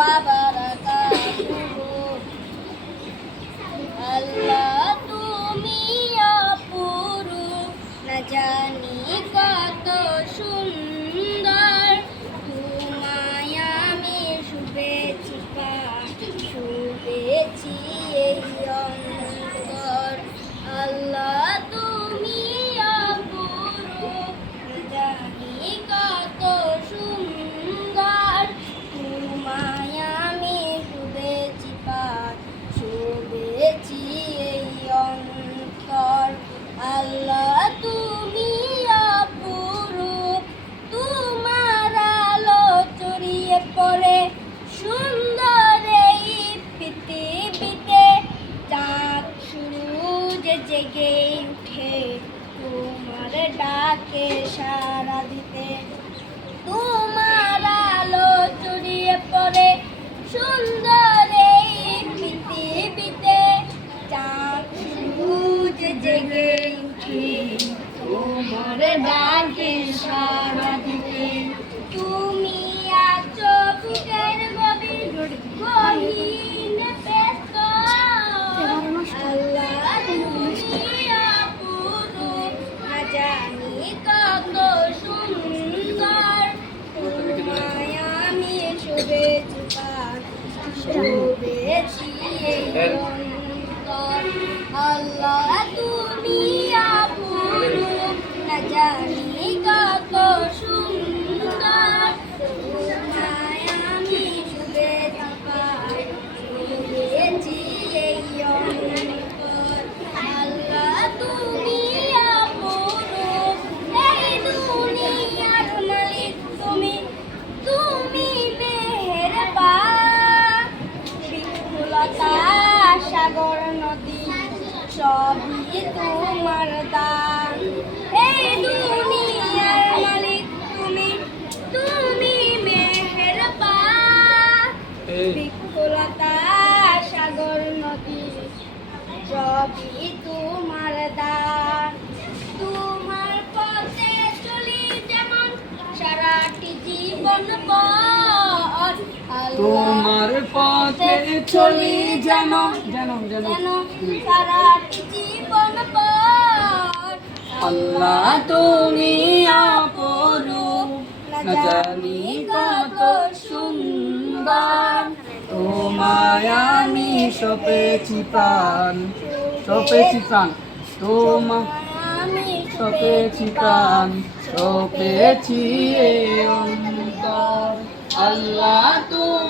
ওয়া বারাকাতুহু। আল্লাহ তুমি অপরূপ, না জানি কত সুন্দর। তোমায় আমি শুভেচ্ছি শুভেচ্ছি এই অন্তর। আল্লাহ তুমি অপরূপ, না জানি কত সুন্দর। তোমায় আমি শুভেচ্ছি শুভেচ্ছি এই অন্তর। আল্লাহ তুমি অপরূপ, তোমার আলো ছড়িয়ে পড়ে সুন্দর এই পৃথিবীতে। চাঁদ সূরজ জেগে উঠে তোমার ডাকে সাড়া দিতে। তোমার আলো ছড়িয়ে পড়ে সুন্দর এই পৃথিবীতে। চাঁদ সূরজ জেগে উঠে তোমার ডাকে সাড়া দিতে। তুমি আছো বুকের গভীর গহীন ভেতর। আল্লাহ তুমি অপরূপ, না জানি কত সুন্দর। তোমায় আমি শুভেচ্ছি এই অন্তর। আল্লাহ তুমি অপরূপ, না জানি কত সুন্দর। তোমায় আমি শুভেচ্ছি এই অন্তর। আল্লাহ তুমি অপরূপ, এই দুনিয়ার মালিক তুমি। তুমি মেহেরবান, বিপুলতা সাগর নদী সবই তোমার দান। এই দুনিয়ার মালিক তুমি। তুমি মেহেরবান, বিপুলতা সাগর নদী সবই তোমার দান। তোমার পথে চলি যেমন সারাটি জীবন পথ। তোমার পথে চলি যেন যেন যেন সারাটি জীবন পথ। আল্লাহ তুমি অপরূপ, না জানি কত সুন্দর। তোমায় আমি সপেছি প্রাণ তোমায় আমি সপেছি প্রাণ সপেছি এ অন্তর। আল্লাহ তুমি